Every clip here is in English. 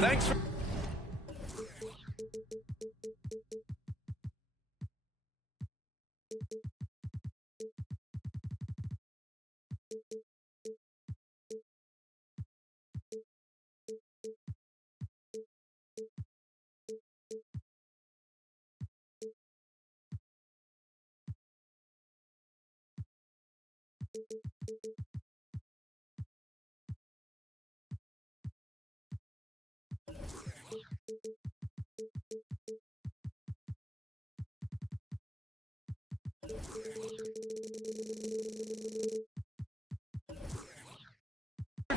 Thanks for...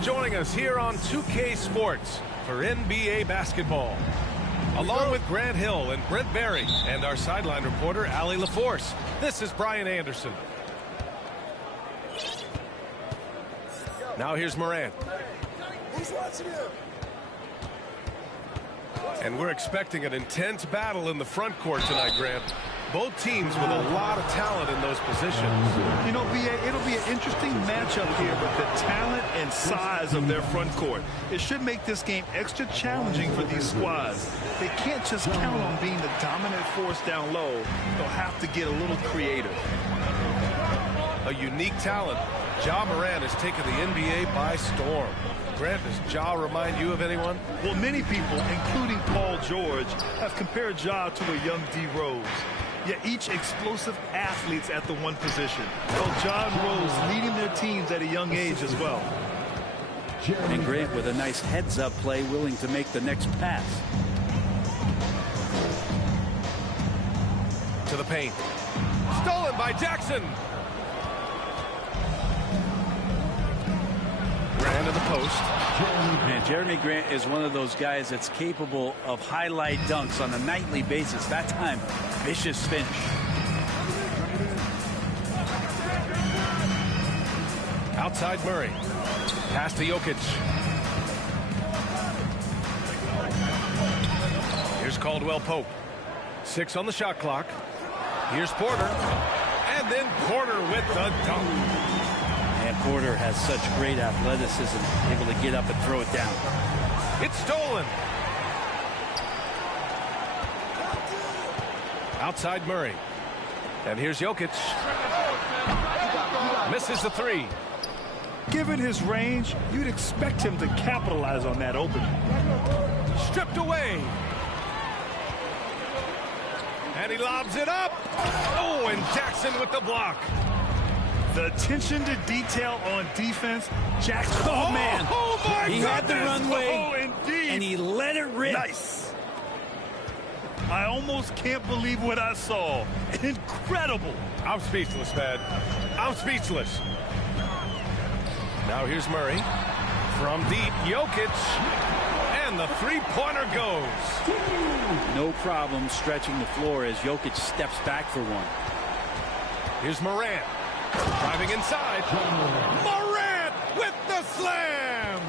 Joining us here on 2K Sports for NBA basketball, along with Grant Hill and Brent Barry and our sideline reporter, Allie LaForce. This is Brian Anderson. Now here's Morant. Who's watching him? And we're expecting an intense battle in the front court tonight, Grant. Both teams with a lot of talent in those positions. You know, BA, it'll be an interesting matchup here with the talent and size of their front court. It should make this game extra challenging for these squads. They can't just count on being the dominant force down low. They'll have to get a little creative. A unique talent. Ja Morant has taken the NBA by storm. Grant, does Ja remind you of anyone? Well, many people, including Paul George, have compared Ja to a young D. Rose. Yet each explosive athletes at the one position. So Ja and Rose leading their teams at a young age as well. And Grant with a nice heads-up play, willing to make the next pass. To the paint. Stolen by Jackson. Grant to the post. Man, Jeremy Grant is one of those guys that's capable of highlight dunks on a nightly basis. That time, vicious finish. Outside Murray. Pass to Jokic. Here's Caldwell Pope. 6 on the shot clock. Here's Porter. And then Porter with the dunk. And Porter has such great athleticism, able to get up and throw it down. It's stolen. Outside Murray. And here's Jokic. Misses the three. Given his range, you'd expect him to capitalize on that opening. Stripped away. And he lobs it up. Oh, and Jackson with the block. The attention to detail on defense. Jackson, oh man. Oh my he goodness. had the runway, oh, indeed. and he let it rip. Nice. I almost can't believe what I saw. Incredible. I'm speechless, man. I'm speechless. Now here's Murray. From deep, Jokic. And the three-pointer goes. No problem stretching the floor as Jokic steps back for one. Here's Morant. Driving inside. Morant with the slam.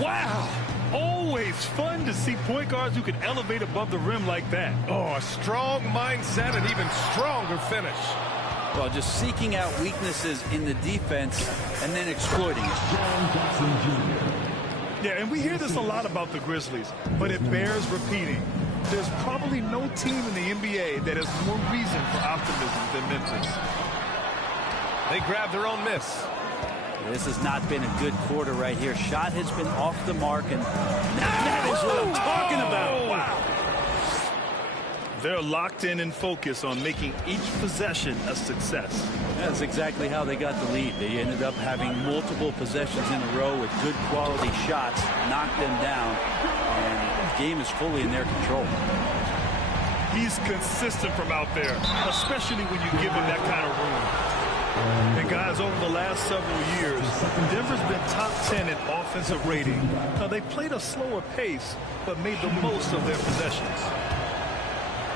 Wow. Always fun to see point guards who can elevate above the rim like that. Oh, a strong mindset and even stronger finish. Well, just seeking out weaknesses in the defense and then exploiting it. Yeah, and we hear this a lot about the Grizzlies, but it bears repeating. There's probably no team in the NBA that has more reason for optimism than Memphis. They grab their own miss. This has not been a good quarter right here. Shot has been off the mark, and that is what I'm talking about. Wow. They're locked in and focused on making each possession a success. That's exactly how they got the lead. They ended up having multiple possessions in a row with good quality shots, knocked them down, and the game is fully in their control. He's consistent from out there, especially when you give him that kind of room. And guys, over the last several years, Denver's been top 10 in offensive rating. Now, they played a slower pace, but made the most of their possessions.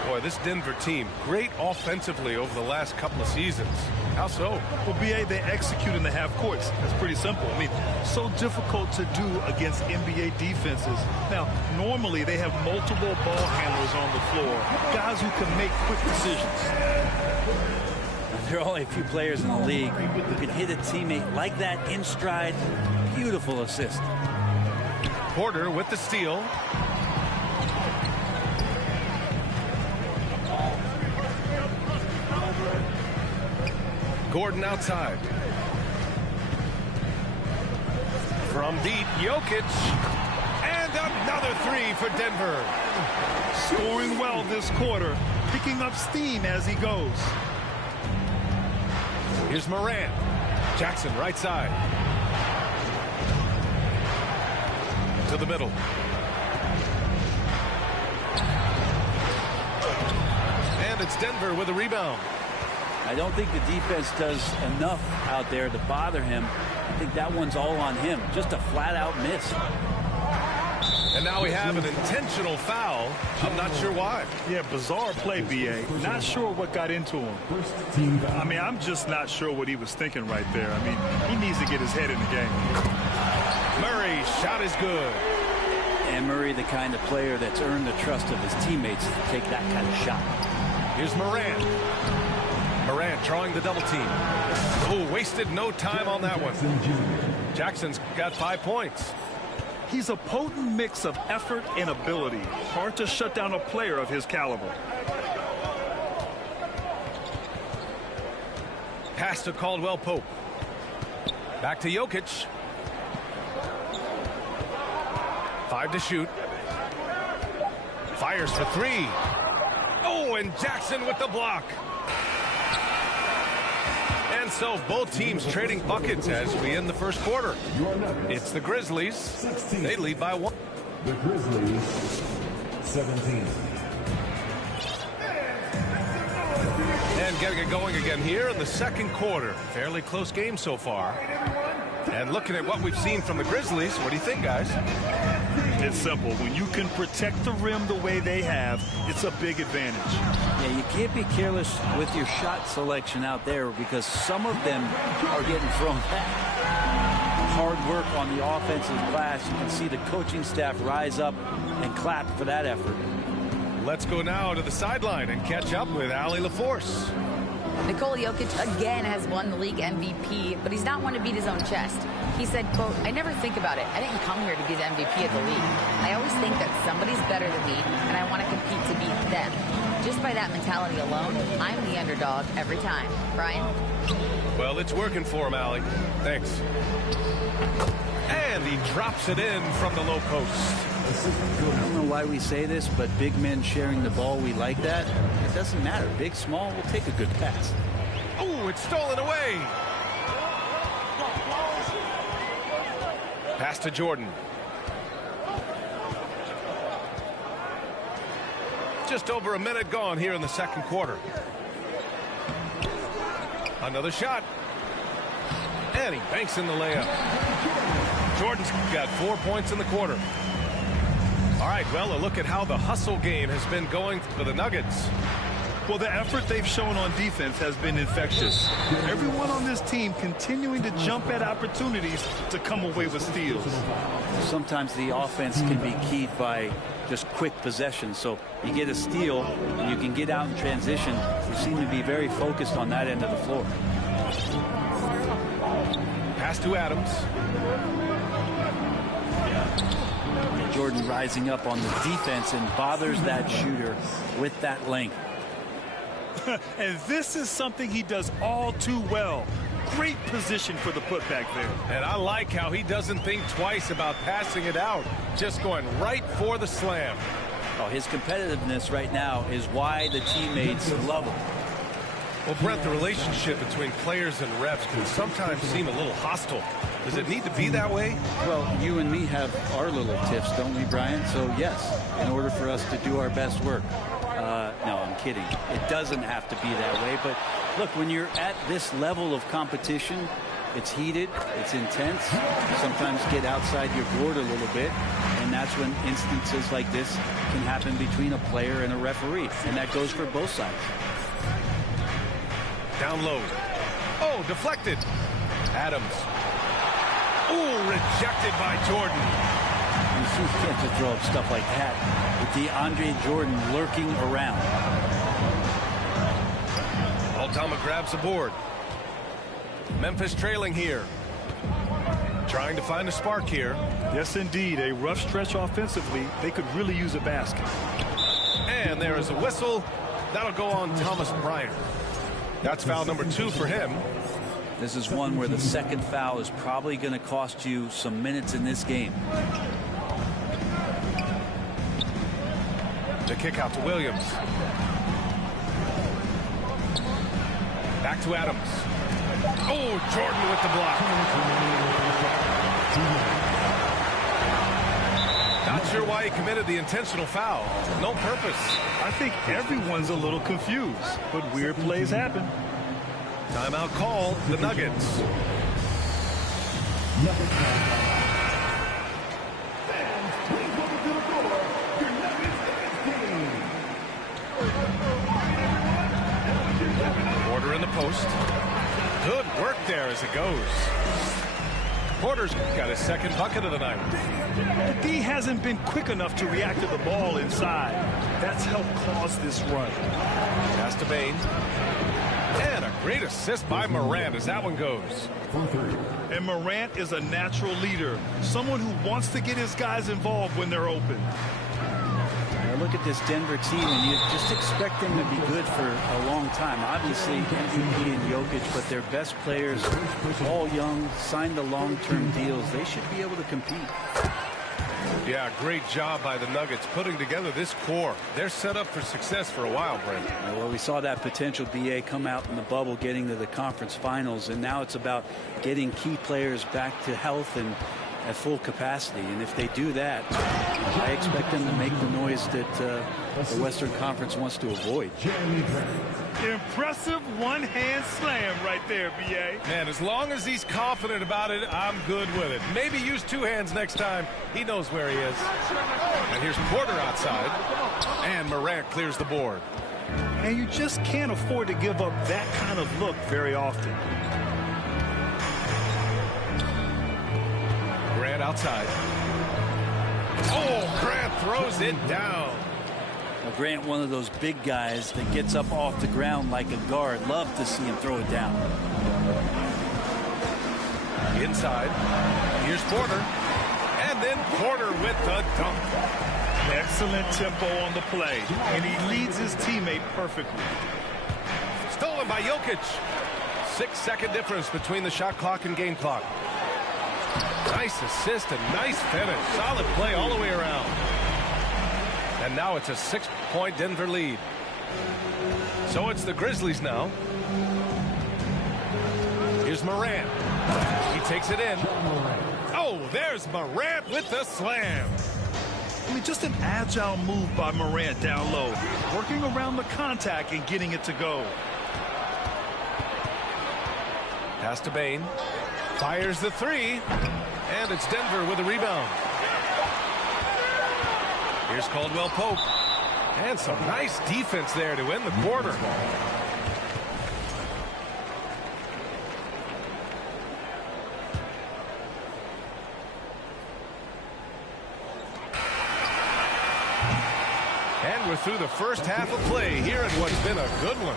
Boy, this Denver team, great offensively over the last couple of seasons. How so? Well, BA, they execute in the half courts. That's pretty simple. I mean, so difficult to do against NBA defenses. Now, normally they have multiple ball handlers on the floor, guys who can make quick decisions. There are only a few players in the league who can hit a teammate like that in stride. Beautiful assist. Porter with the steal. Gordon outside. From deep, Jokic. And another three for Denver. Scoring well this quarter, picking up steam as he goes. Here's Morant. Jackson right side. To the middle. And it's Denver with a rebound. I don't think the defense does enough out there to bother him. I think that one's all on him. Just a flat-out miss. And now we have an intentional foul. I'm not sure why. Yeah, bizarre play, B.A. Not sure what got into him. I mean, I'm just not sure what he was thinking right there. I mean, he needs to get his head in the game. Murray, shot is good. And Murray, the kind of player that's earned the trust of his teammates to take that kind of shot. Here's Morant. Morant drawing the double team. Oh, wasted no time on that one. Jackson's got 5 points. He's a potent mix of effort and ability. Hard to shut down a player of his caliber. Pass to Caldwell Pope. Back to Jokic. 5 to shoot. Fires for 3. Oh, and Jackson with the block. And so both teams trading buckets as we end the first quarter. It's the Grizzlies. They lead by 1. The Grizzlies, 17. And getting it going again here in the second quarter. Fairly close game so far. And looking at what we've seen from the Grizzlies, what do you think, guys? It's simple. When you can protect the rim the way they have, it's a big advantage. Yeah, you can't be careless with your shot selection out there because some of them are getting thrown back. Hard work on the offensive glass. You can see the coaching staff rise up and clap for that effort. Let's go now to the sideline and catch up with Allie LaForce. Nikola Jokic again has won the league MVP, but he's not one to beat his own chest. He said, quote, "I never think about it. I didn't come here to be the MVP of the league. I always think that somebody's better than me, and I want to compete to beat them. Just by that mentality alone, I'm the underdog every time." Brian? Well, it's working for him, Allie. Thanks. And he drops it in from the low post. I don't know why we say this, but big men sharing the ball, we like that. It doesn't matter. Big, small, we'll take a good pass. Oh, it's stolen away. Pass to Jordan. Just over a minute gone here in the second quarter. Another shot. And he banks in the layup. Jordan's got 4 points in the quarter. All right, well, a look at how the hustle game has been going for the Nuggets. Well, the effort they've shown on defense has been infectious. Everyone on this team continuing to jump at opportunities to come away with steals. Sometimes the offense can be keyed by just quick possession. So you get a steal, and you can get out in transition. They seem to be very focused on that end of the floor. Pass to Adams. Jordan rising up on the defense and bothers that shooter with that length. And this is something he does all too well. Great position for the putback there. And I like how he doesn't think twice about passing it out. Just going right for the slam. Oh, his competitiveness right now is why the teammates love him. Well, Brent, the relationship between players and refs can sometimes seem a little hostile. Does it need to be that way? Well, you and me have our little tiffs, don't we, Brian? So, yes, in order for us to do our best work. No, I'm kidding. It doesn't have to be that way. But, look, when you're at this level of competition, it's heated, it's intense. You sometimes get outside your board a little bit, and that's when instances like this can happen between a player and a referee. And that goes for both sides. Down low. Oh, deflected. Adams. Ooh, rejected by Jordan. You can't just throw up stuff like that with DeAndre Jordan lurking around. Altama grabs the board. Memphis trailing here. Trying to find a spark here. Yes, indeed. A rough stretch offensively. They could really use a basket. And there is a whistle. That'll go on Thomas Bryant. That's foul number 2 for him. This is one where the second foul is probably going to cost you some minutes in this game. The kick out to Williams. Back to Adams. Oh, Jordan with the block. Not sure why he committed the intentional foul. No purpose. I think everyone's a little confused, but weird plays happen. Timeout call, the Nuggets. Porter in the post. Good work there as it goes. Porter's got his second bucket of the night. The D hasn't been quick enough to react to the ball inside. That's helped cause this run. Pass to Bain. And a great assist by Morant as that one goes. And Morant is a natural leader, someone who wants to get his guys involved when they're open. Now look at this Denver team, and you just expect them to be good for a long time. Obviously, MVP and Jokic, but their best players, all young, signed the long-term deals. They should be able to compete. Yeah, great job by the Nuggets putting together this core. They're set up for success for a while, Brent. Well, we saw that potential BA come out in the bubble, getting to the conference finals, and now it's about getting key players back to health and at full capacity. And if they do that, I expect them to make the noise that the Western Conference wants to avoid. Impressive one-hand slam right there, B.A. Man, as long as he's confident about it, I'm good with it. Maybe use 2 hands next time. He knows where he is. And here's Porter outside. And Morant clears the board. And you just can't afford to give up that kind of look very often. Grant outside. Oh, Grant throws it down. Well, Grant, one of those big guys that gets up off the ground like a guard. Love to see him throw it down. Inside. Here's Porter. And then Porter with the dunk. Excellent tempo on the play. And he leads his teammate perfectly. Stolen by Jokic. 6-second difference between the shot clock and game clock. Nice assist and nice finish. Solid play all the way around. And now it's a 6-point Denver lead. So it's the Grizzlies now. Here's Morant. He takes it in. Oh, there's Morant with the slam. I mean, just an agile move by Morant down low, working around the contact and getting it to go. Pass to Bain. Fires the 3. And it's Denver with a rebound. Here's Caldwell Pope. And some nice defense there to end the quarter. And we're through the first half of play here in what's been a good one.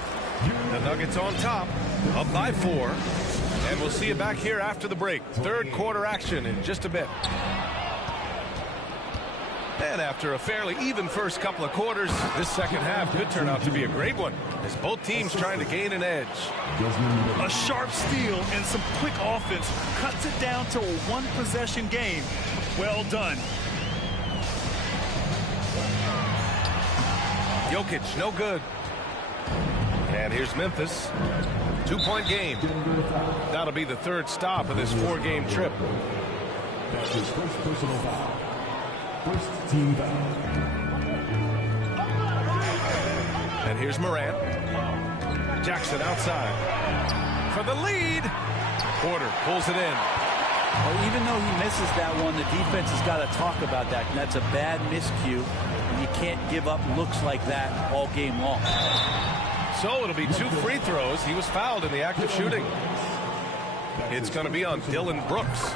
The Nuggets on top, up by 4. And we'll see you back here after the break. Third quarter action in just a bit. And after a fairly even first couple of quarters, this second half could turn out to be a great one, as both teams trying to gain an edge. A sharp steal and some quick offense cuts it down to a one-possession game. Well done. Jokic, no good. And here's Memphis. 2-point game. That'll be the third stop of this 4-game trip. That's his first personal foul. First team foul. And here's Morant. Jackson outside. For the lead. Porter pulls it in. Well, even though he misses that one, the defense has got to talk about that. And that's a bad miscue. And you can't give up looks like that all game long. So it'll be 2 free throws. He was fouled in the act of shooting. It's going to be on Dylan Brooks.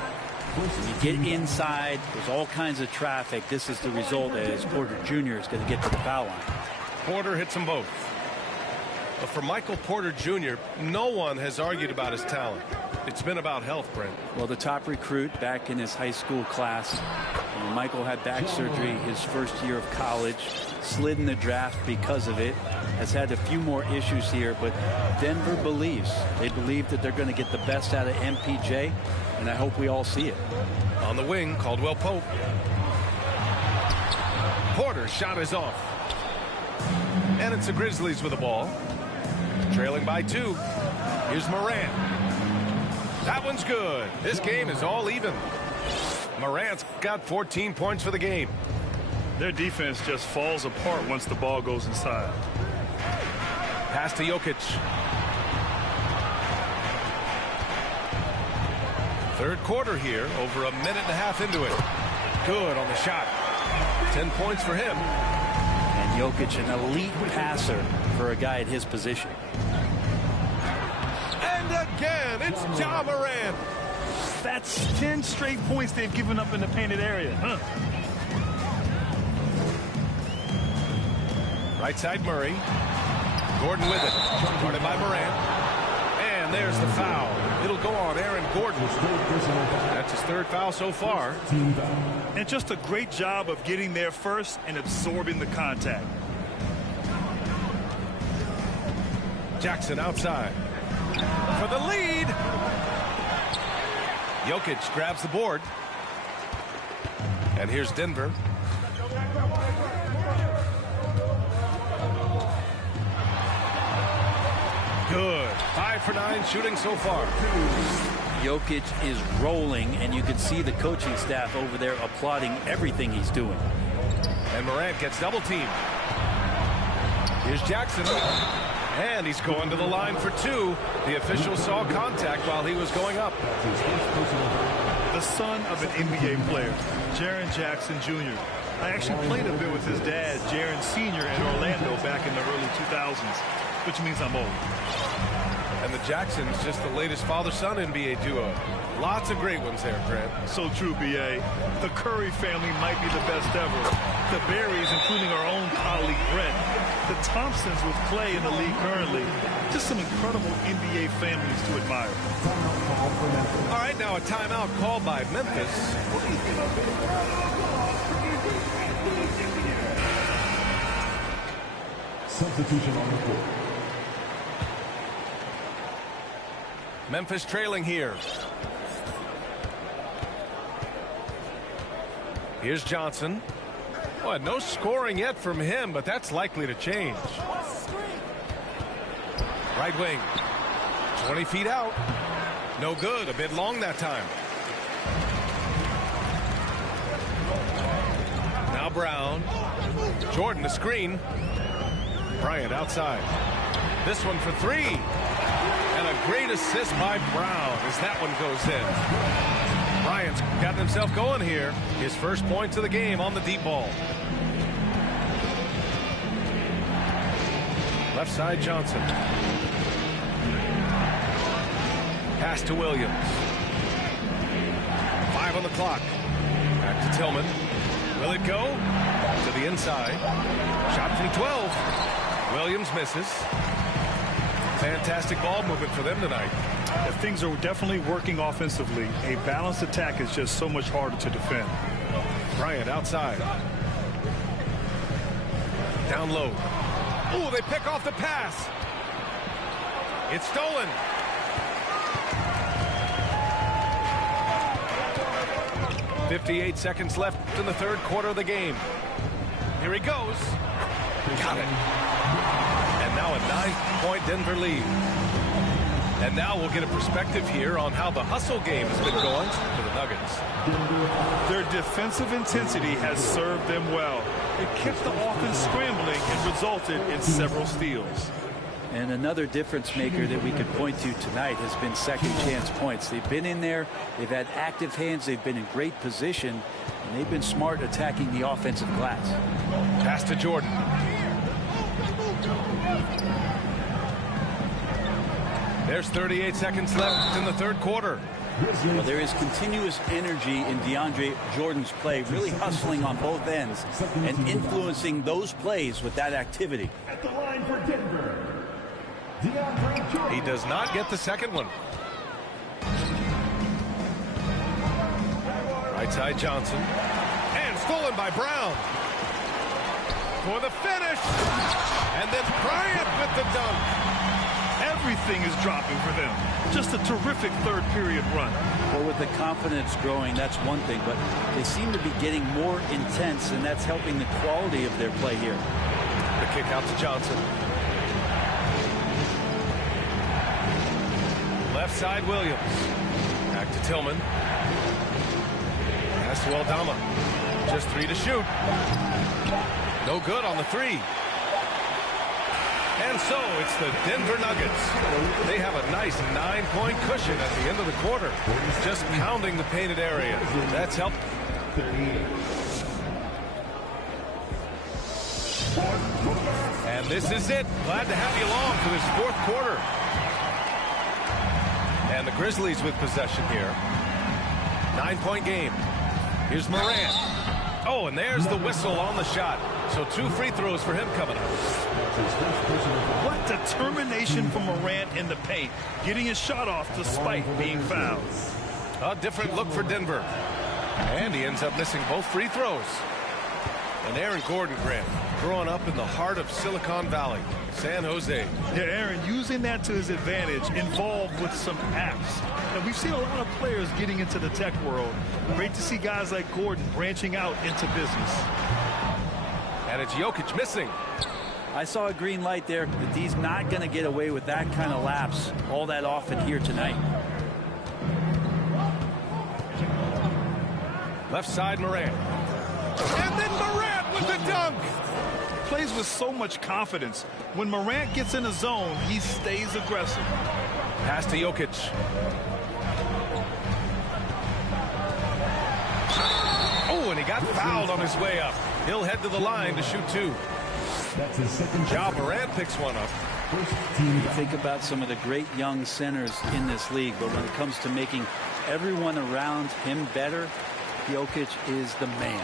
When you get inside, there's all kinds of traffic. This is the result as Porter Jr. is going to get to the foul line. Porter hits them both. But for Michael Porter Jr., no one has argued about his talent. It's been about health, Brent. Well, the top recruit back in his high school class. And Michael had back surgery his first year of college. Slid in the draft because of it. Has had a few more issues here, but Denver believes. They believe that they're going to get the best out of MPJ, and I hope we all see it. On the wing, Caldwell Pope. Porter's shot is off. And it's the Grizzlies with the ball. Trailing by 2. Here's Morant. That one's good. This game is all even. Morant's got 14 points for the game. Their defense just falls apart once the ball goes inside. Pass to Jokic. Third quarter here, over a minute and a half into it. Good on the shot. 10 points for him. And Jokic, an elite passer for a guy at his position. And again, it's Ja Morant. That's 10 straight points they've given up in the painted area. Right side Murray. Gordon with it. Guarded by Morant. And there's the foul. It'll go on Aaron Gordon. That's his 3rd foul so far. And just a great job of getting there first and absorbing the contact. Jackson outside. For the lead. Jokic grabs the board. And here's Denver. Good. 5 for 9 shooting so far. Jokic is rolling, and you can see the coaching staff over there applauding everything he's doing. And Morant gets double teamed. Here's Jackson. And he's going to the line for 2. The official saw contact while he was going up. The son of an NBA player, Jaren Jackson Jr. I actually played a bit with his dad, Jaren Sr. in Orlando back in the early 2000s, which means I'm old. And the Jacksons, just the latest father-son NBA duo. Lots of great ones there, Grant. So true, B.A. The Curry family might be the best ever. The Berrys, including our own colleague Brent. The Thompsons with Clay in the league currently. Just some incredible NBA families to admire. All right, now a timeout called by Memphis. Substitution on the court. Memphis trailing here. Here's Johnson. Boy, no scoring yet from him, but that's likely to change. Right wing. 20 feet out. No good. A bit long that time. Now Brown. Jordan the screen. Bryant outside. This one for 3. And a great assist by Brown as that one goes in. Bryant's got himself going here. His first points of the game on the deep ball. Left side Johnson. Pass to Williams. 5 on the clock. Back to Tillman. Will it go? To the inside. Shot from 12. Williams misses. Fantastic ball movement for them tonight. Things are definitely working offensively. A balanced attack is just so much harder to defend. Bryant outside. Down low. Ooh, they pick off the pass. It's stolen. .58 seconds left in the third quarter of the game. Here he goes. Got it. And now a 9-point Denver lead. And now we'll get a perspective here on how the hustle game has been going for the Nuggets. Their defensive intensity has served them well. It kept the offense scrambling and resulted in several steals. And another difference maker that we could point to tonight has been second chance points. They've been in there, they've had active hands, they've been in great position, and they've been smart attacking the offensive glass. Pass to Jordan. There's 38 seconds left in the third quarter. Well, there is continuous energy in DeAndre Jordan's play, really hustling on both ends and influencing those plays with that activity. At the line for Denver, DeAndre Jordan. He does not get the second one. Right side Johnson. And stolen by Brown. For the finish. And then Bryant with the dunk. Everything is dropping for them. Just a terrific third period run. Well, with the confidence growing, that's one thing, but they seem to be getting more intense, and that's helping the quality of their play here. The kick out to Johnson. Left side Williams. Back to Tillman. Pass to Aldama. Just 3 to shoot. No good on the 3. And so it's the Denver Nuggets. They have a nice 9-point cushion at the end of the quarter. Just pounding the painted area. That's helped. And this is it. Glad to have you along for this fourth quarter. And the Grizzlies with possession here. 9-point game. Here's Morant. Oh, and there's the whistle on the shot. So 2 free throws for him coming up. What determination from Morant in the paint, getting his shot off despite being fouled. A different look for Denver. And he ends up missing both free throws. And Aaron Gordon, Grant, growing up in the heart of Silicon Valley, San Jose. Yeah, Aaron, using that to his advantage, involved with some apps. And we've seen a lot of players getting into the tech world. Great to see guys like Gordon branching out into business. And it's Jokic missing. I saw a green light there, but he's not going to get away with that kind of lapse all that often here tonight. Left side Morant. And then Morant with the dunk. Plays with so much confidence. When Morant gets in a zone, he stays aggressive. Pass to Jokic. Oh, and he got fouled on his way up. He'll head to the line to shoot 2. That's his second Ja shot. Morant picks one up. First team You think about some of the great young centers in this league, but when it comes to making everyone around him better, Jokic is the man.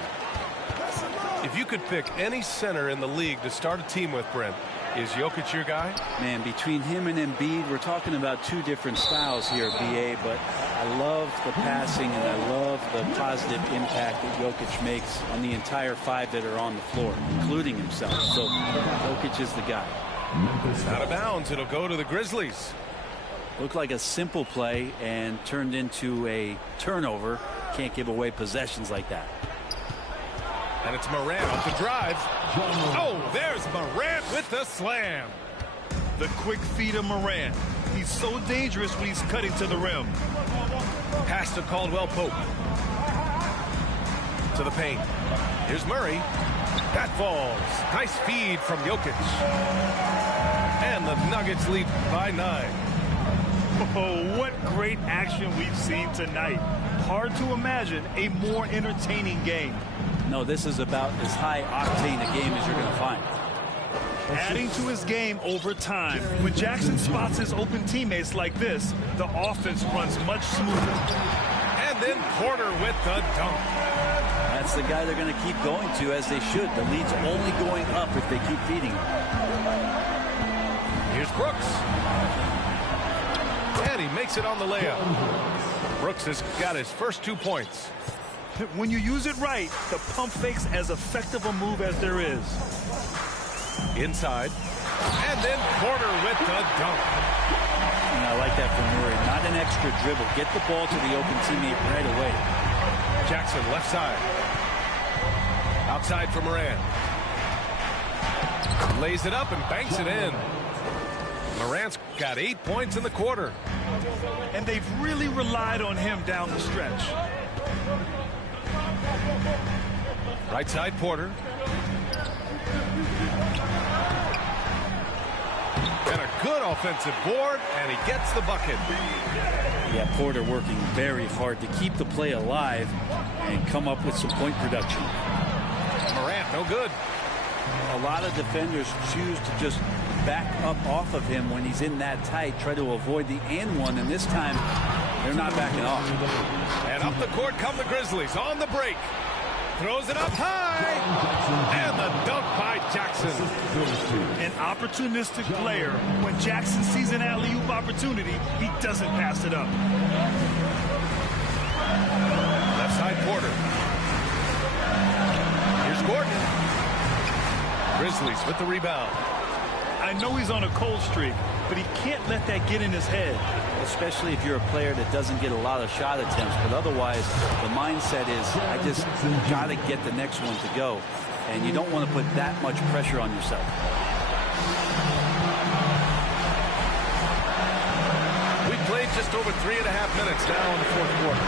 If you could pick any center in the league to start a team with, Brent, is Jokic your guy? Man, between him and Embiid, we're talking about 2 different styles here, BA, but I love the passing and I love the positive impact that Jokic makes on the entire 5 that are on the floor, including himself. So Jokic is the guy. Out of bounds. It'll go to the Grizzlies. Looked like a simple play and turned into a turnover. Can't give away possessions like that. And it's Morant off the drive. Oh, there's Morant with the slam. The quick feet of Morant. He's so dangerous when he's cutting to the rim. Pass to Caldwell Pope. To the paint. Here's Murray. That falls. Nice feed from Jokic. And the Nuggets lead by 9. Oh, what great action we've seen tonight. Hard to imagine a more entertaining game. No, this is about as high-octane a game as you're going to find. Adding to his game over time. When Jackson spots his open teammates like this, the offense runs much smoother. And then Porter with the dunk. That's the guy they're going to keep going to, as they should. The lead's only going up if they keep feeding him. Here's Brooks. And he makes it on the layup. Brooks has got his first 2 points. When you use it right, the pump fake's as effective a move as there is. Inside. And then Porter with the dunk. And I like that from Murray. Not an extra dribble. Get the ball to the open teammate right away. Jackson left side. Outside for Morant. Lays it up and banks it in. Morant's got 8 points in the quarter. And they've really relied on him down the stretch. Right side, Porter. And a good offensive board, and he gets the bucket. Yeah, Porter working very hard to keep the play alive and come up with some point production. Morant, no good. A lot of defenders choose to just back up off of him when he's in that tight, try to avoid the and one, and this time they're not backing off. And up the court come the Grizzlies on the break. Throws it up high, and the dunk by Jackson. An opportunistic player. When Jackson sees an alley-oop opportunity, he doesn't pass it up. Left side, Porter. Here's Gordon. Grizzlies with the rebound. I know he's on a cold streak, but he can't let that get in his head. Especially if you're a player that doesn't get a lot of shot attempts, but otherwise the mindset is I just got to get the next one to go, and you don't want to put that much pressure on yourself. We played just over 3.5 minutes now in the fourth quarter.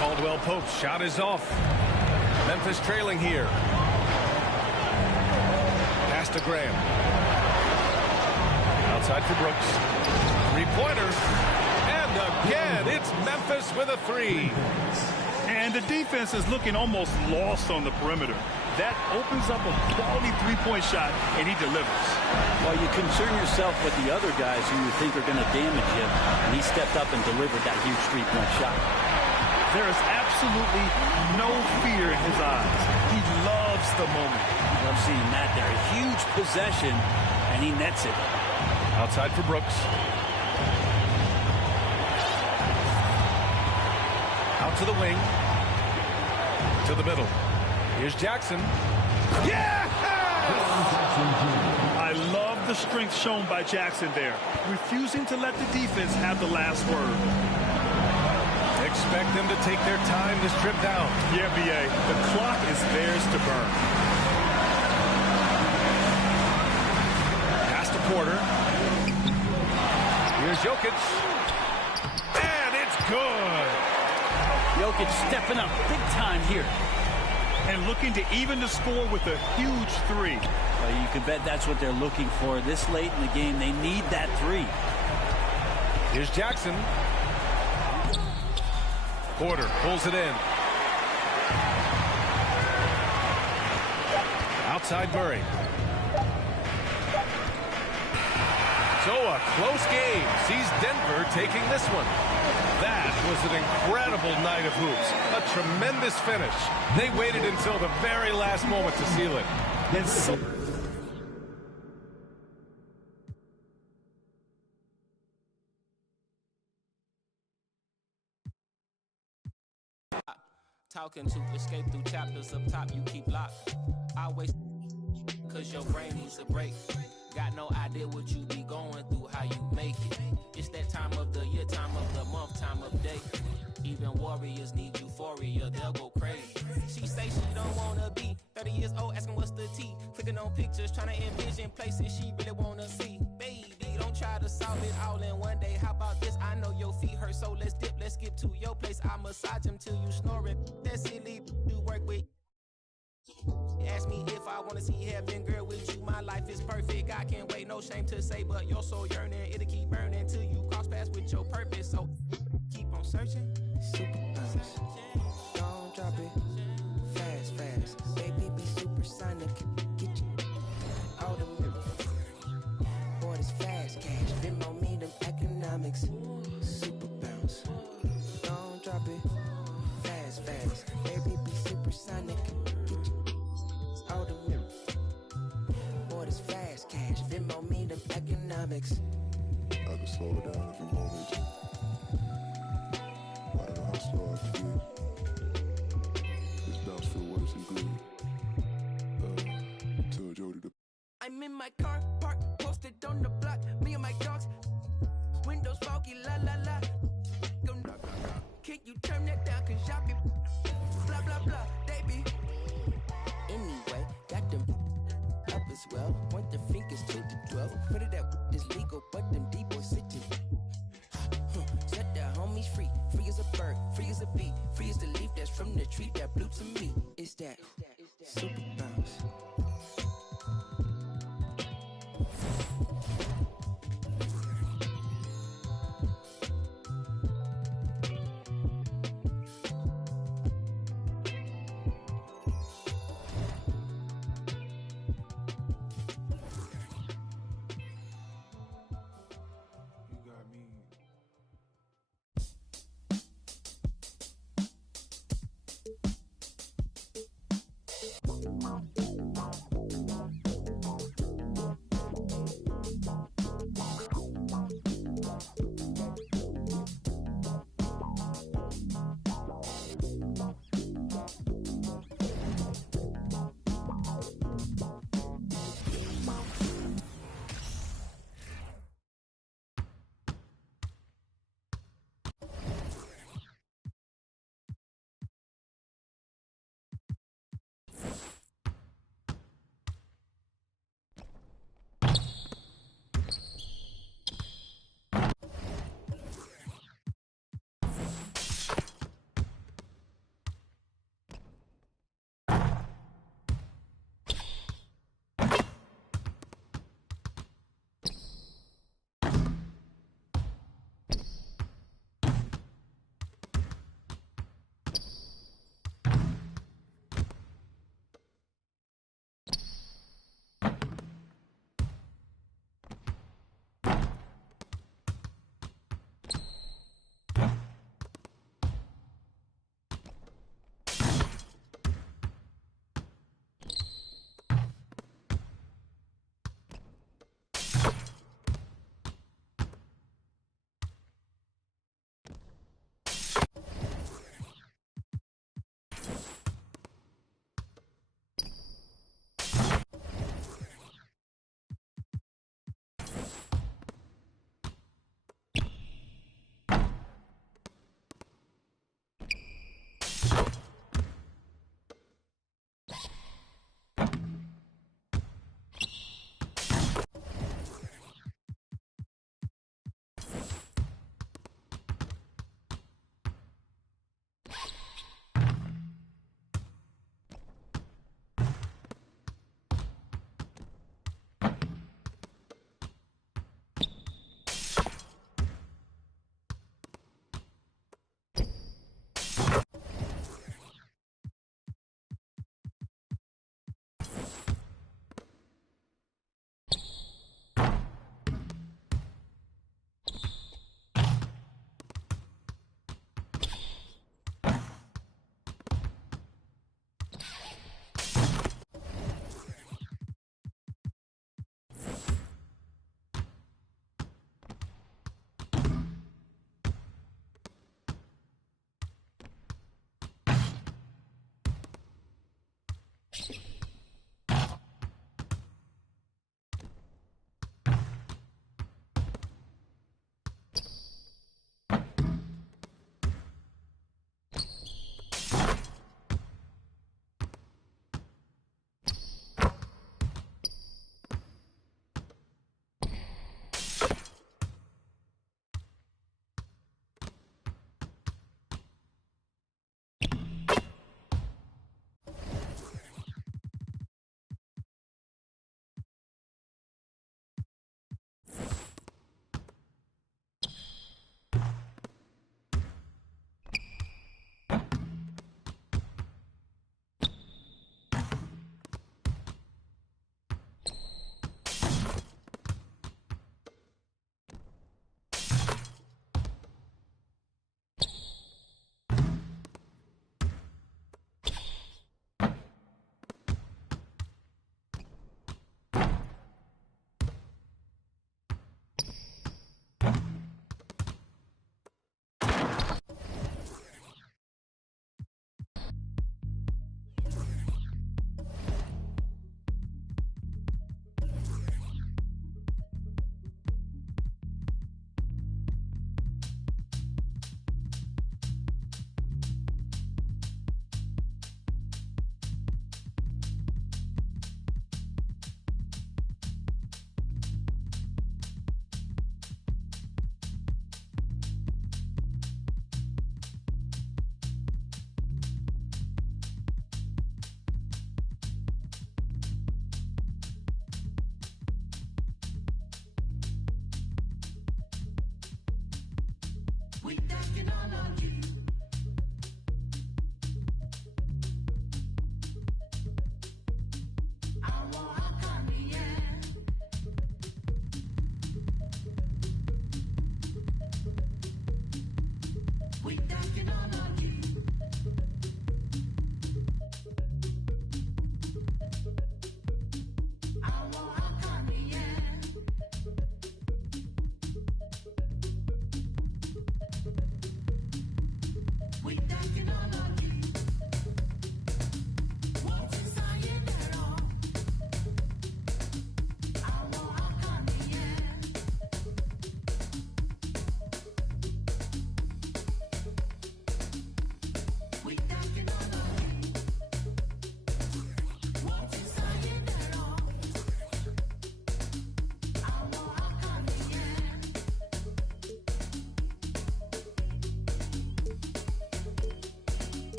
Caldwell Pope's shot is off. Memphis trailing here. Pass to Graham. Outside for Brooks. Three-pointer. And again, it's Memphis with a three. And the defense is looking almost lost on the perimeter. That opens up a quality three-point shot, and he delivers. Well, you concern yourself with the other guys who you think are going to damage him, and he stepped up and delivered that huge three-point shot. There is absolutely no fear in his eyes. He loves the moment. I love seeing that there. A huge possession, and he nets it. Outside for Brooks. Out to the wing. To the middle. Here's Jackson. Yes! I love the strength shown by Jackson there. Refusing to let the defense have the last word. Expect them to take their time this trip down. Yeah, B.A. The clock is theirs to burn. Pass to Porter. Here's Jokic. And it's good. Jokic stepping up big time here. And looking to even the score with a huge three. Well, you can bet that's what they're looking for. This late in the game, they need that three. Here's Jackson. Porter pulls it in. Outside Murray. So a close game sees Denver taking this one. That was an incredible night of hoops. A tremendous finish. They waited until the very last moment to seal it. And so talking to escape through chapters up top you keep locked. Always cause your brain needs a break. Got no idea what you be going through, how you make it. It's that time of the year, time of the month, time of day. Even warriors need euphoria, they'll go crazy. She say she don't wanna be 30 years old, asking what's the tea. Clicking on pictures, trying to envision places she really wanna see. Baby, don't try to solve it all in one day. How about this? I know your feet hurt, so let's dip, let's skip to your place. I massage them till you snoring. That silly you work with. Ask me if I wanna see heaven, girl, with you. My life is perfect. I can't wait, no shame to say, but your soul yearning, it'll keep burning till you cross paths with your purpose. So keep on searching. Super bounce. Don't drop it. Fast, fast. Baby, be supersonic. Get you all the boy, this fast cash. Venmo me them economics. Super bounce. Don't drop it. Fast, fast. Baby, be supersonic. Get you all the boy, this fast cash. Venmo me them economics. I can slow it down if you want me to. I don't know how slow I can get. This bounce feel worse than good. Tell Jody to. I'm in my car, park, posted on the block. Me and my dogs, windows foggy, la la la. Go knock, knock, knock. Can you turn that down? Cause y'all be blah blah blah, they be. Anyway, got them up as well. Point the fingers to the 12. Put it out is legal, but them D-boys sitting. Set the homies free. Free as a bird, free as a bee, free as the leaf that's from the tree that blew to me. It's that super bounce. You got me.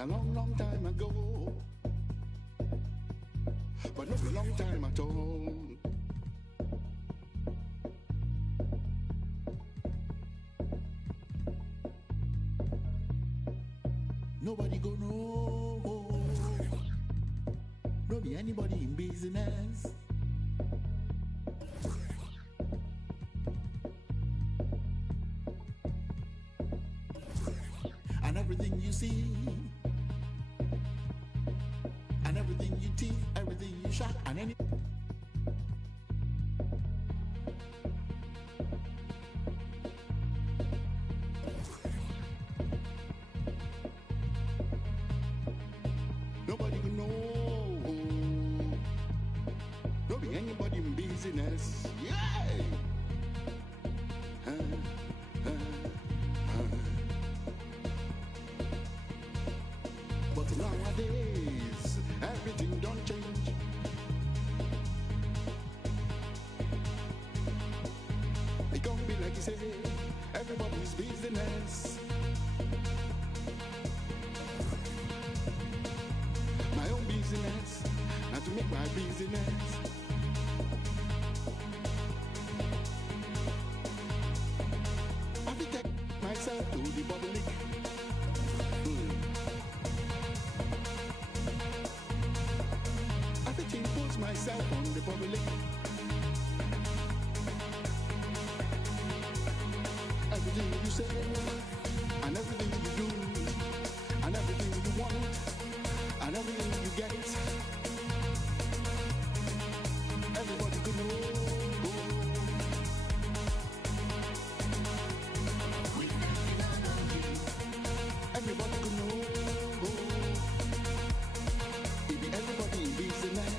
a long, long time ago, but not a long time at all. Nobody go know, no be anybody in business. And everything you see, and everything you teeth, everything you shot, and any. Nobody will know, no be anybody in business. Yeah. But nowadays, everything don't change. It can't be like you say, everybody's business. My own business, not to make my business. I will take myself to the public. I will impose myself on the public. Everything you say, and everything you do, and everything you want, and everything you get, everybody could know. Everybody could know. It be everybody in business.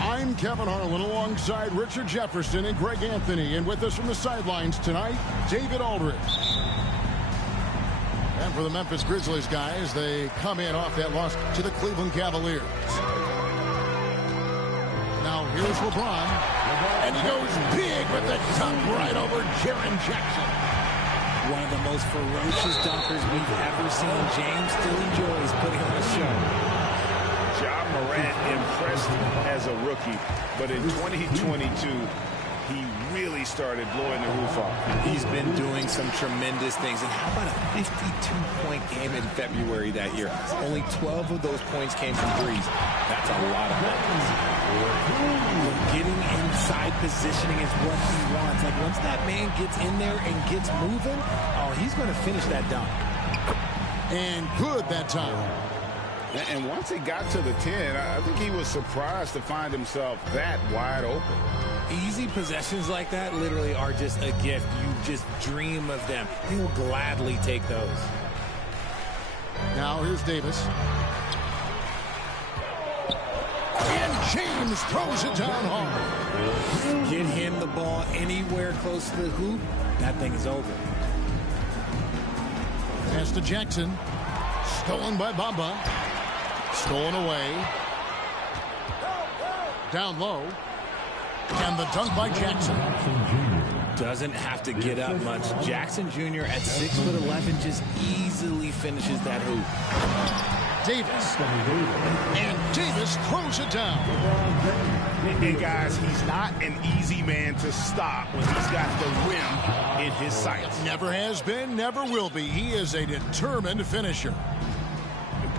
I'm Kevin Harlan alongside Richard Jefferson and Greg Anthony. And with us from the sidelines tonight, David Aldridge. And for the Memphis Grizzlies, guys, they come in off that loss to the Cleveland Cavaliers. Now here's LeBron. And he goes big with the dunk right over Jaren Jackson. One of the most ferocious dunkers we've ever seen. James still enjoys putting on a show. Ja Morant impressed as a rookie, but in 2022, he really started blowing the roof off. He's been doing some tremendous things. And how about a 52-point game in February that year? Only 12 of those points came from threes. That's a lot of points. Getting inside positioning is what he wants. Like, once that man gets in there and gets moving, oh, he's going to finish that dunk. And good that time. And once he got to the 10, I think he was surprised to find himself that wide open. Easy possessions like that literally are just a gift. You just dream of them. He'll gladly take those. Now here's Davis. And James throws it down hard. Get him the ball anywhere close to the hoop, that thing is over. Pass to Jackson. Stolen by Bamba. Stolen away. Down low. And the dunk by Jackson. Doesn't have to get up much. Jackson Jr. at 6'11" just easily finishes that hoop. Davis. And Davis throws it down. And guys, he's not an easy man to stop when he's got the rim in his sights. Never has been, never will be. He is a determined finisher.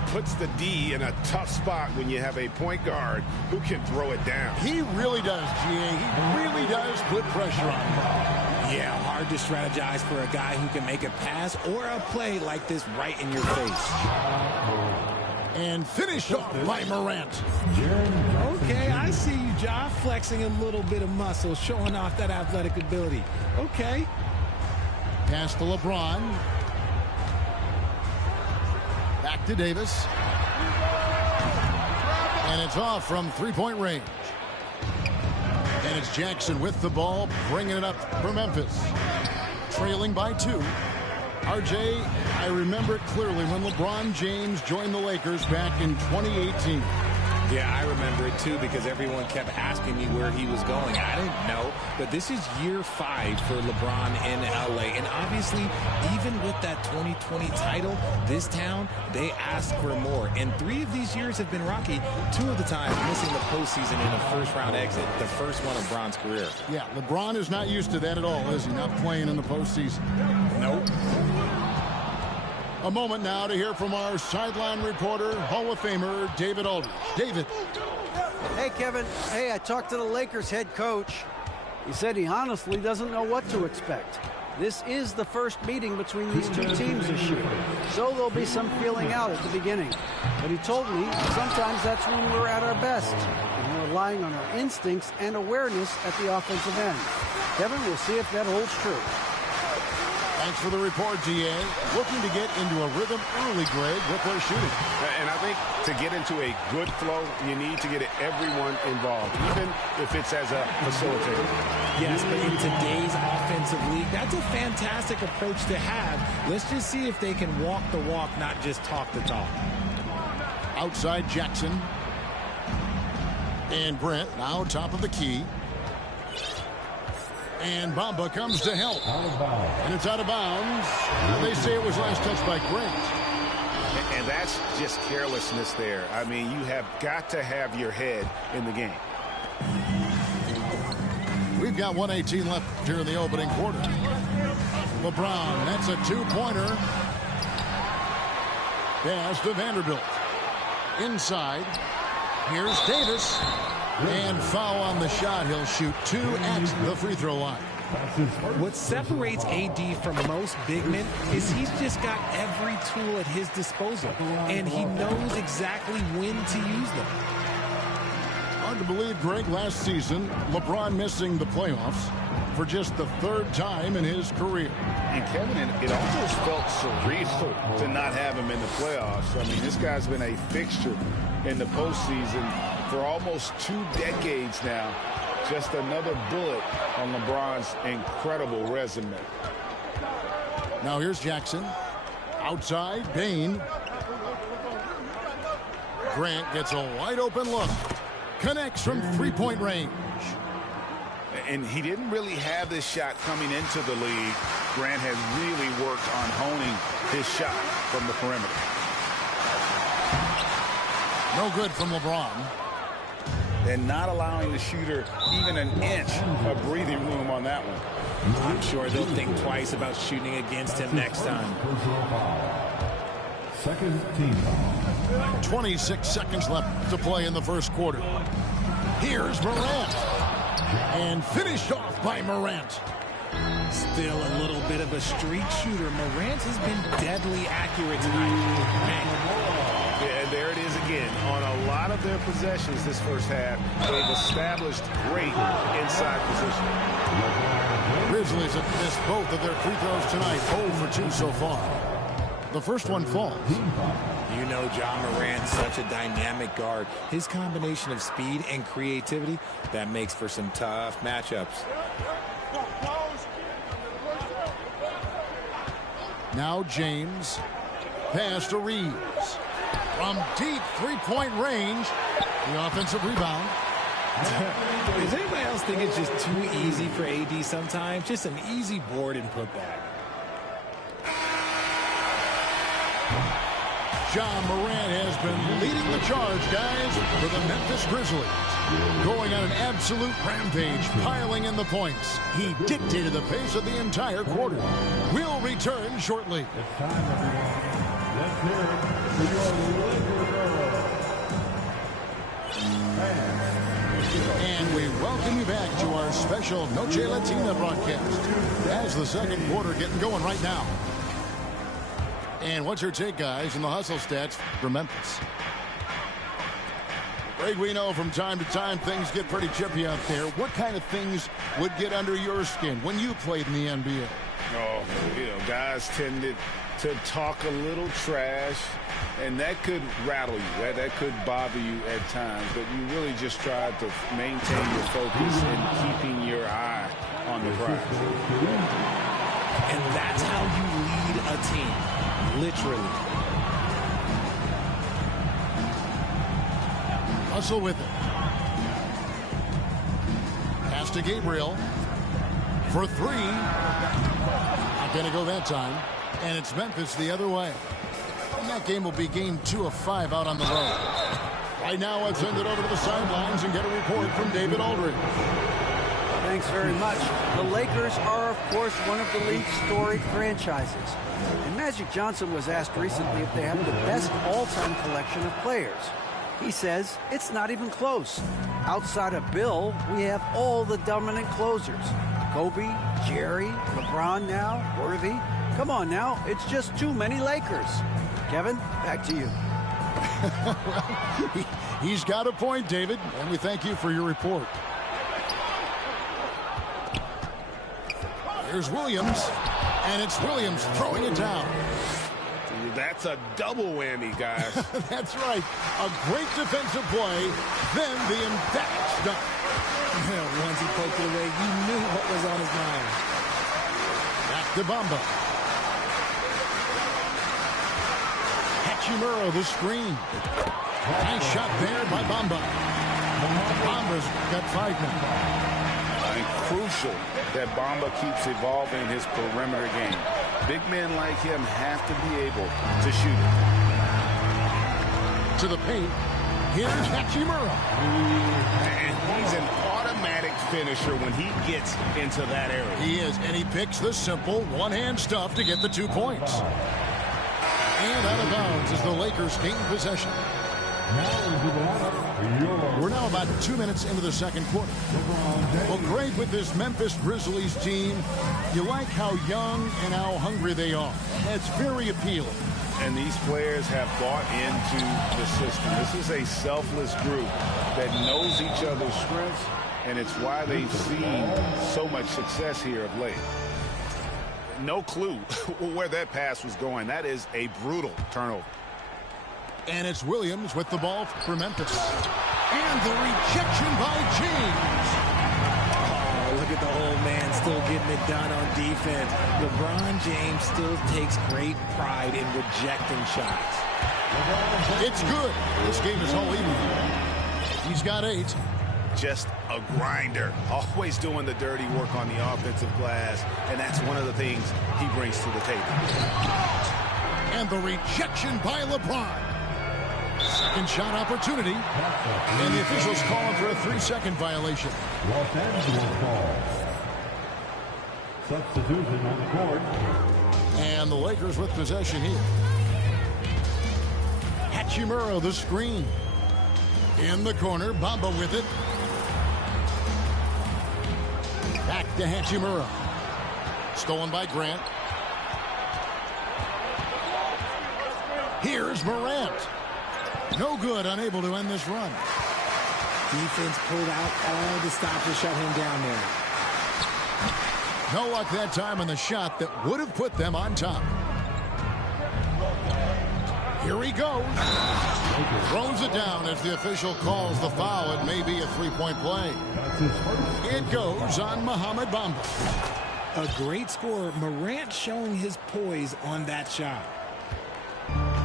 Puts the D in a tough spot when you have a point guard who can throw it down. He really does, GA. He really does put pressure on him. Yeah, hard to strategize for a guy who can make a pass or a play like this right in your face. And finished off by Morant. Okay, I see you, Ja, flexing a little bit of muscle, showing off that athletic ability. Okay. Pass to LeBron. Back to Davis. And it's off from three-point range. And it's Jackson with the ball, bringing it up for Memphis. Trailing by 2. RJ, I remember it clearly when LeBron James joined the Lakers back in 2018. Yeah, I remember it too because everyone kept asking me where he was going. I didn't know, but this is year 5 for LeBron in LA. And obviously, even with that 2020 title, this town, they asked for more. And 3 of these years have been rocky. 2 of the times missing the postseason in a first-round exit, the first one of Bron's career. Yeah, LeBron is not used to that at all, is he? Not playing in the postseason. Nope. A moment now to hear from our sideline reporter, Hall of Famer David Aldridge. David. Hey, Kevin. Hey, I talked to the Lakers head coach. He said he honestly doesn't know what to expect. This is the first meeting between these two teams this year, so there'll be some feeling out at the beginning. But he told me sometimes that's when we're at our best, and we're relying on our instincts and awareness at the offensive end. Kevin, we'll see if that holds true. Thanks for the report, DA. Looking to get into a rhythm early, Greg, with their shooting. And I think to get into a good flow, you need to get everyone involved, even if it's as a facilitator. Yes, but in today's offensive league, that's a fantastic approach to have. Let's just see if they can walk the walk, not just talk the talk. Outside Jackson. And Brent now top of the key. And Bamba comes to help. And it's out of bounds. They say it was last touched by Grant. And that's just carelessness there. I mean, you have got to have your head in the game. We've got 1:18 left here in the opening quarter. LeBron, that's a two-pointer. Pass to Vanderbilt. Inside. Here's Davis. And foul on the shot. He'll shoot 2 at the free throw line. What separates AD from most big men is he's just got every tool at his disposal, and he knows exactly when to use them. Hard to believe, Greg, last season, LeBron missing the playoffs for just the 3rd time in his career. And Kevin, it almost felt surreal to not have him in the playoffs. I mean, this guy's been a fixture in the postseason for almost 2 decades now. Just another bullet on LeBron's incredible resume. Now here's Jackson. Outside, Bain. Grant gets a wide open look. Connects from three-point range. And he didn't really have this shot coming into the league. Grant has really worked on honing his shot from the perimeter. No good from LeBron. And not allowing the shooter even an inch of breathing room on that one. I'm sure they'll think twice about shooting against him next time. Second team. 26 seconds left to play in the first quarter. Here's Morant. And finished off by Morant. Still a little bit of a streak shooter. Morant has been deadly accurate tonight. Man. Yeah, there it is again. On a lot of their possessions this first half, they've established great inside position. Grizzlies have missed both of their free throws tonight. 0 for 2 so far. The first one falls. You know John Morant's such a dynamic guard. His combination of speed and creativity, that makes for some tough matchups. Now James. Pass to Reeves. From deep three-point range. The offensive rebound. Does anybody else think it's just too easy for AD sometimes? Just an easy board and putback. John Morant has been leading the charge, guys, for the Memphis Grizzlies. Going on an absolute rampage, piling in the points. He dictated the pace of the entire quarter. We'll return shortly. It's time, everyone. Let's hear it for your And we welcome you back to our special Noche Latina broadcast as the second quarter getting going right now. And what's your take, guys, in the hustle stats for Memphis? Greg, we know from time to time things get pretty chippy out there. What kind of things would get under your skin when you played in the NBA? Oh, guys tended to talk a little trash, and that could rattle you. That could bother you at times, but you really just tried to maintain your focus and keeping your eye on the prize. And that's how you lead a team, literally. Hustle with it. Pass to Gabriel for 3. Not going to go that time. And it's Memphis the other way. And that game will be game 2 of 5 out on the road. Right now, let's send it over to the sidelines and get a report from David Aldridge. Thanks very much. The Lakers are, of course, one of the league's storied franchises. And Magic Johnson was asked recently if they have the best all-time collection of players. He says it's not even close. Outside of Bill, we have all the dominant closers. Kobe, Jerry, LeBron now, Worthy. Come on now, it's just too many Lakers. Kevin, back to you. Well, he's got a point, David, and we thank you for your report. Here's Williams, and it's Williams throwing it down. That's a double whammy, guys. That's right. A great defensive play, then the emphatic dunk. Once he poked it away, you knew what was on his mind. Back to Bamba. Hachimura, the screen. Nice shot there by Bamba. Bamba's got 5 now. And crucial that Bamba keeps evolving his perimeter game. Big men like him have to be able to shoot it. To the paint. Here's Hachimura. And he's an automatic finisher when he gets into that area. He is, and he picks the simple one-hand stuff to get the 2 points. And out of bounds as the Lakers gain possession. We're now about 2 minutes into the second quarter. Well, great with this Memphis Grizzlies team. You like how young and how hungry they are. It's very appealing. And these players have bought into the system. This is a selfless group that knows each other's strengths, and it's why they've seen so much success here of late. No clue where that pass was going. That is a brutal turnover. And it's Williams with the ball for Memphis. And the rejection by James. Oh, look at the old man still getting it done on defense. LeBron James still takes great pride in rejecting shots. It's good. This game is all even. He's got 8. Just a grinder, always doing the dirty work on the offensive glass, and that's one of the things he brings to the table. And the rejection by LeBron. Second shot opportunity. And the officials calling for a 3-second violation. Los Angeles ball. Substitution on the court. And the Lakers with possession here. Hachimura, the screen. In the corner, Bamba with it. Back to Hachimura. Stolen by Grant. Here's Morant. No good, unable to end this run. Defense pulled out all the stop to shut him down there. No luck that time on the shot that would have put them on top. Here he goes. Throws it down as the official calls the foul. It may be a 3-point play. It goes on Mohamed Bamba. A great scorer. Morant showing his poise on that shot.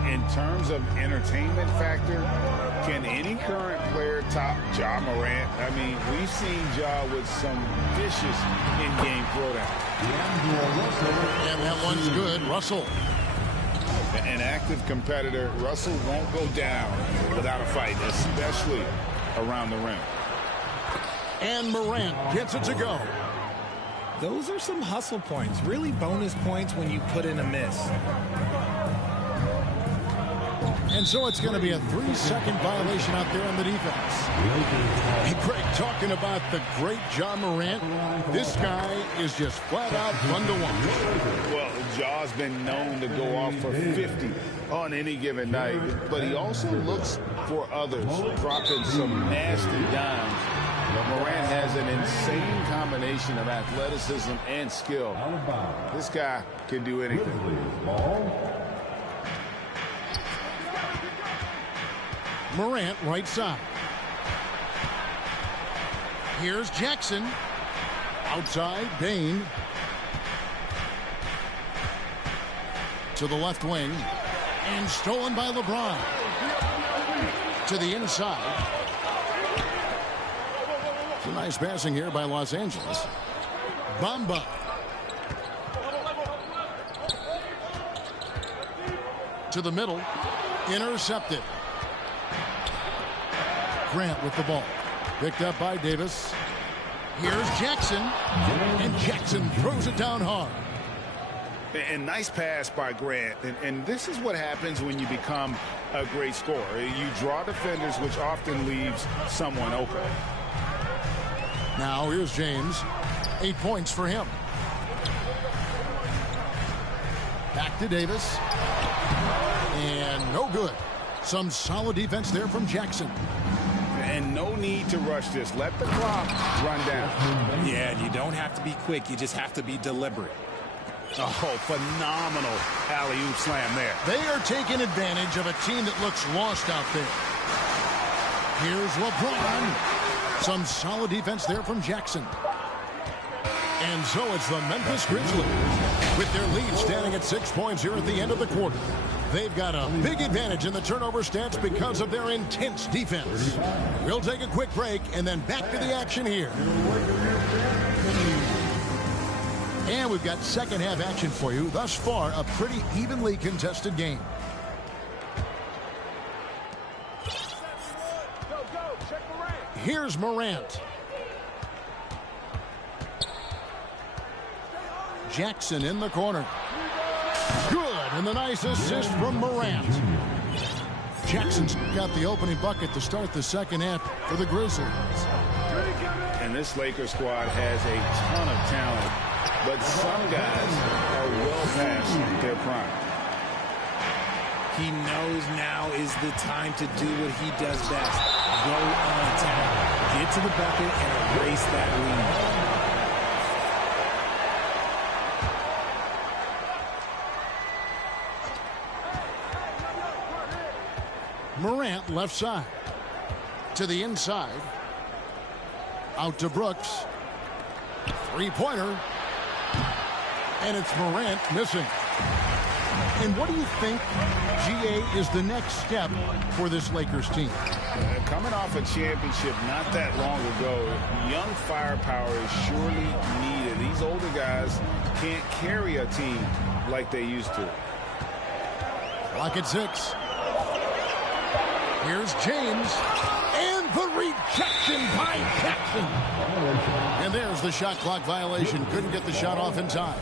In terms of entertainment factor, can any current player top Ja Morant? I mean, we've seen Ja with some vicious in-game throwdown. And that one's good. Russell. An active competitor, Russell won't go down without a fight, especially around the rim. And Morant gets it to go. Those are some hustle points, really bonus points when you put in a miss. And so it's going to be a 3-second violation out there on the defense. Hey, Greg, talking about the great Ja Morant, this guy is just flat out fun to watch. Well, Ja's been known to go off for 50 on any given night, but he also looks for others, dropping some nasty dimes. Morant has an insane combination of athleticism and skill. This guy can do anything. Morant, right side. Here's Jackson. Outside, Bain. To the left wing. And stolen by LeBron. To the inside. Some nice passing here by Los Angeles. Bamba. To the middle. Intercepted. Grant with the ball. Picked up by Davis. Here's Jackson. And Jackson throws it down hard. And nice pass by Grant. And this is what happens when you become a great scorer. You draw defenders, which often leaves someone open. Now here's James. 8 points for him. Back to Davis. And no good. Some solid defense there from Jackson. And no need to rush this. Let the clock run down. Yeah, you don't have to be quick. You just have to be deliberate. Oh, phenomenal alley-oop slam there. They are taking advantage of a team that looks lost out there. Here's LeBron. Some solid defense there from Jackson. And so it's the Memphis Grizzlies with their lead standing at 6 points here at the end of the quarter. They've got a big advantage in the turnover stats because of their intense defense. We'll take a quick break and then back to the action here. And we've got second half action for you. Thus far, a pretty evenly contested game. Here's Morant. Jackson in the corner. Good, and the nice assist from Morant. Jackson's got the opening bucket to start the second half for the Grizzlies. And this Lakers squad has a ton of talent, but some guys are well past their prime. He knows now is the time to do what he does best. Go on attack. Get to the bucket and erase that lead. Morant left side. To the inside. Out to Brooks. Three-pointer. And it's Morant missing. And what do you think, GA, is the next step for this Lakers team? Coming off a championship not that long ago, young firepower is surely needed. These older guys can't carry a team like they used to. Clock at 6. Here's James. And the rejection by Jackson. And there's the shot clock violation. Couldn't get the shot off in time.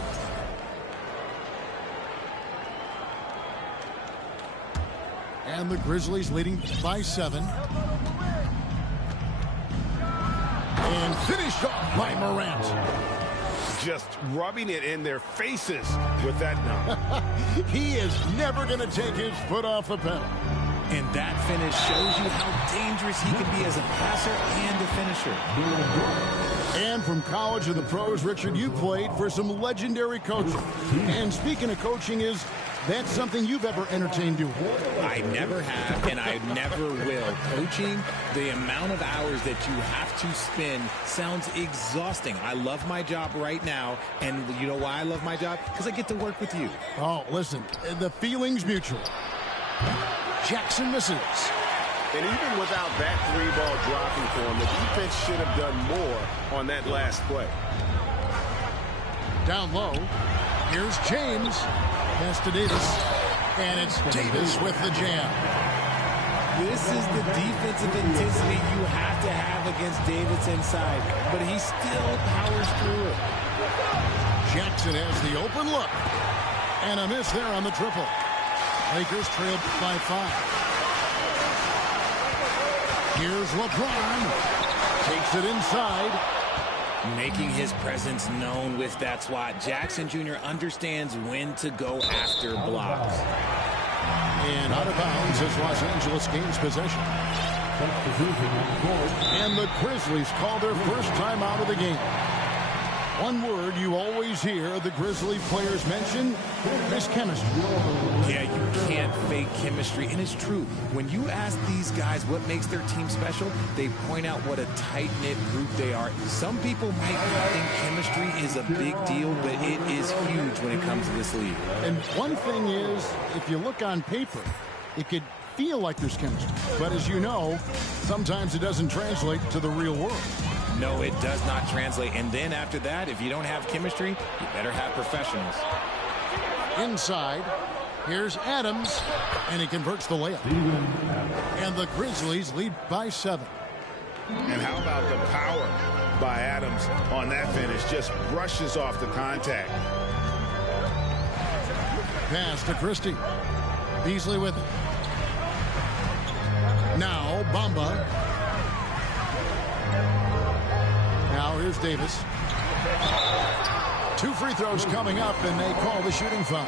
And the Grizzlies leading by 7. And finished off by Morant. Just rubbing it in their faces with that number. He is never going to take his foot off the pedal. And that finish shows you how dangerous he can be as a passer and a finisher. And from college to the pros, Richard, you played for some legendary coaching. And speaking of coaching, that's something you've ever entertained doing? I never have, and I never will. Coaching, the amount of hours that you have to spend sounds exhausting. I love my job right now, and you know why I love my job? Because I get to work with you. Oh, listen, the feeling's mutual. Jackson misses. And even without that three-ball dropping for him, the defense should have done more on that last play. Down low. Here's James. Pass to Davis. And it's Davis with the jam. This is the defensive intensity you have to have against Davis inside, but he still powers through it. Jackson has the open look. And a miss there on the triple. Lakers trailed by 5. Here's LeBron. Takes it inside. Making his presence known with that swat. Jackson Jr. understands when to go after blocks. And out of bounds as Los Angeles gains possession. And the Grizzlies call their first time out of the game. One word you always hear the Grizzly players mention is chemistry. Yeah, you can't fake chemistry, and it's true. When you ask these guys what makes their team special, they point out what a tight-knit group they are. Some people might think chemistry is a big deal, but it is huge when it comes to this league. And one thing is, if you look on paper, it could feel like there's chemistry. But as you know, sometimes it doesn't translate to the real world. No, it does not translate. And then after that, if you don't have chemistry, you better have professionals. Inside, here's Adams, and he converts the layup. And the Grizzlies lead by 7. And how about the power by Adams on that finish? Just brushes off the contact. Pass to Christie. Beasley with it. Now, Bamba. Now here's Davis. 2 free throws coming up, and they call the shooting foul.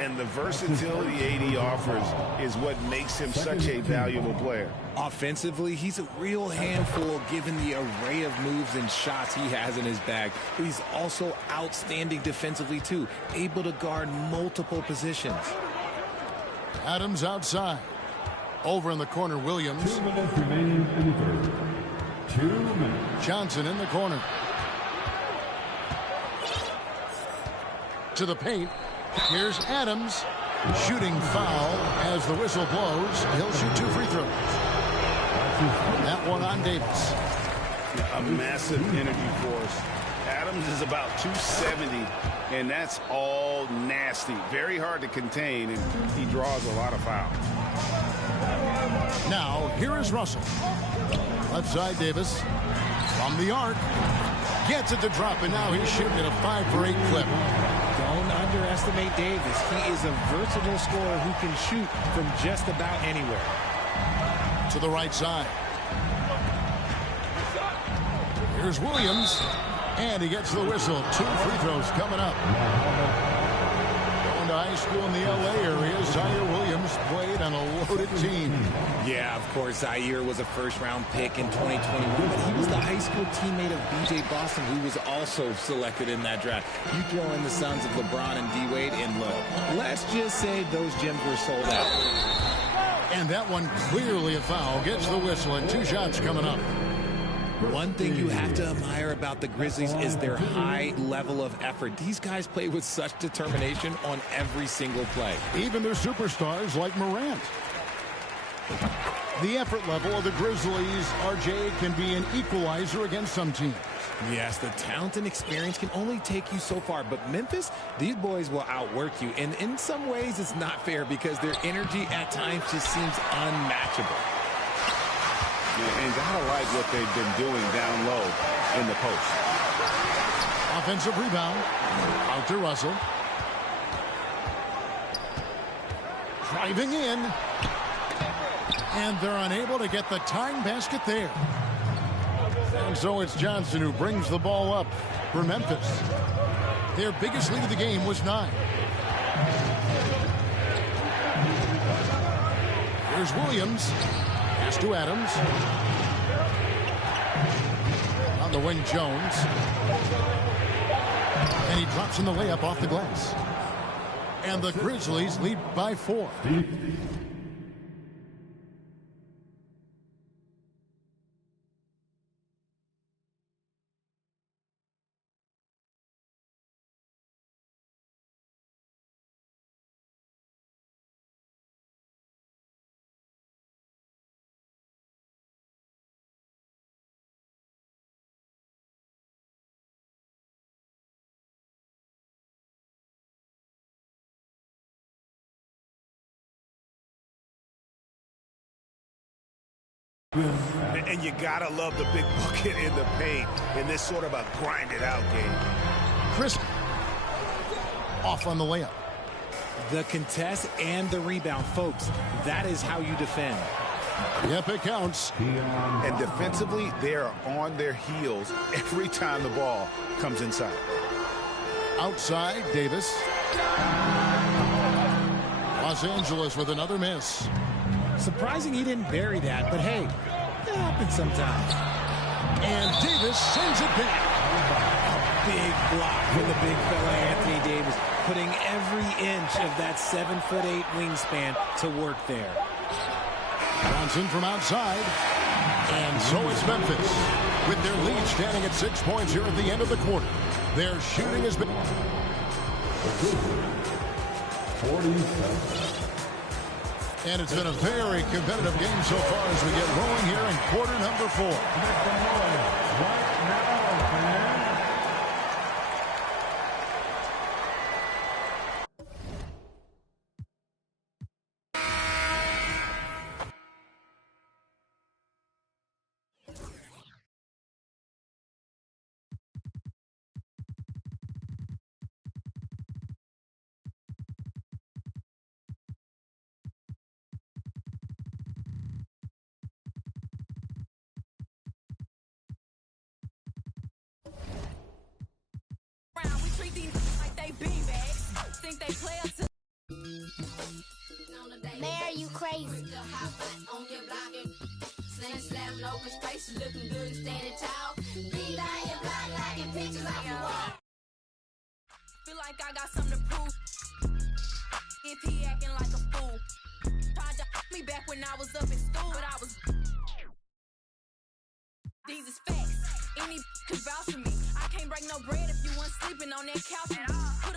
And the versatility AD offers is what makes him such a valuable player. Offensively, he's a real handful given the array of moves and shots he has in his bag. But he's also outstanding defensively, too, able to guard multiple positions. Adams outside. Over in the corner, Williams. 2 minutes remaining in the third. 2 minutes. Johnson in the corner. To the paint. Here's Adams. Shooting foul as the whistle blows. He'll shoot 2 free throws. That one on Davis. A massive energy force. Adams is about 270, and that's all nasty. Very hard to contain, and he draws a lot of fouls. Now, here is Russell. Left side, Davis. From the arc. Gets it to drop, and now he's shooting at a 5 for 8 clip. Don't underestimate Davis. He is a versatile scorer who can shoot from just about anywhere. To the right side. Here's Williams. And he gets the whistle. 2 free throws coming up. Going to high school in the L.A. area, Zaire Williams played on a loaded team. Yeah, of course, Zaire was a first-round pick in 2021, but he was the high school teammate of B.J. Boston, who was also selected in that draft. You throw in the sons of LeBron and D-Wade, and look, let's just say those gyms were sold out. And that one clearly a foul. Gets the whistle, and 2 shots coming up. One thing you have to admire about the Grizzlies is their high level of effort. These guys play with such determination on every single play. Even their superstars like Morant. The effort level of the Grizzlies, RJ, can be an equalizer against some teams. Yes, the talent and experience can only take you so far, but Memphis, these boys will outwork you. And in some ways, it's not fair because their energy at times just seems unmatchable. And gotta like what they've been doing down low in the post. Offensive rebound. Out to Russell. Driving in. And they're unable to get the tying basket there. And so it's Johnson who brings the ball up for Memphis. Their biggest lead of the game was 9. Here's Williams. Pass to Adams. On the wing, Jones. And he drops in the layup off the glass. And the Grizzlies lead by 4. And you gotta love the big bucket in the paint in this sort of a grind-it-out game. Chris off on the layup. The contest and the rebound, folks. That is how you defend. Yep, it counts. And defensively, they are on their heels every time the ball comes inside. Outside, Davis. Los Angeles with another miss. Surprising he didn't bury that, but hey, it happens sometimes. And Davis sends it back. A big block from the big fella Anthony Davis, putting every inch of that 7'8" wingspan to work there. Johnson from outside. And so it's Memphis. With their lead standing at 6 points here at the end of the quarter. Their shooting has been 47. And it's been a very competitive game so far as we get rolling here in quarter number 4. Right now, fans. think they play us? Mayor, you crazy. Looking good and standing tall. Be lying, blind, liking pictures off the wall. Feel like I got something to prove. If he acting like a fool, tried to me back when I was up in school, but I was. These is facts. Any can vouch for me. I can't break no bread if you weren't sleeping on that couch.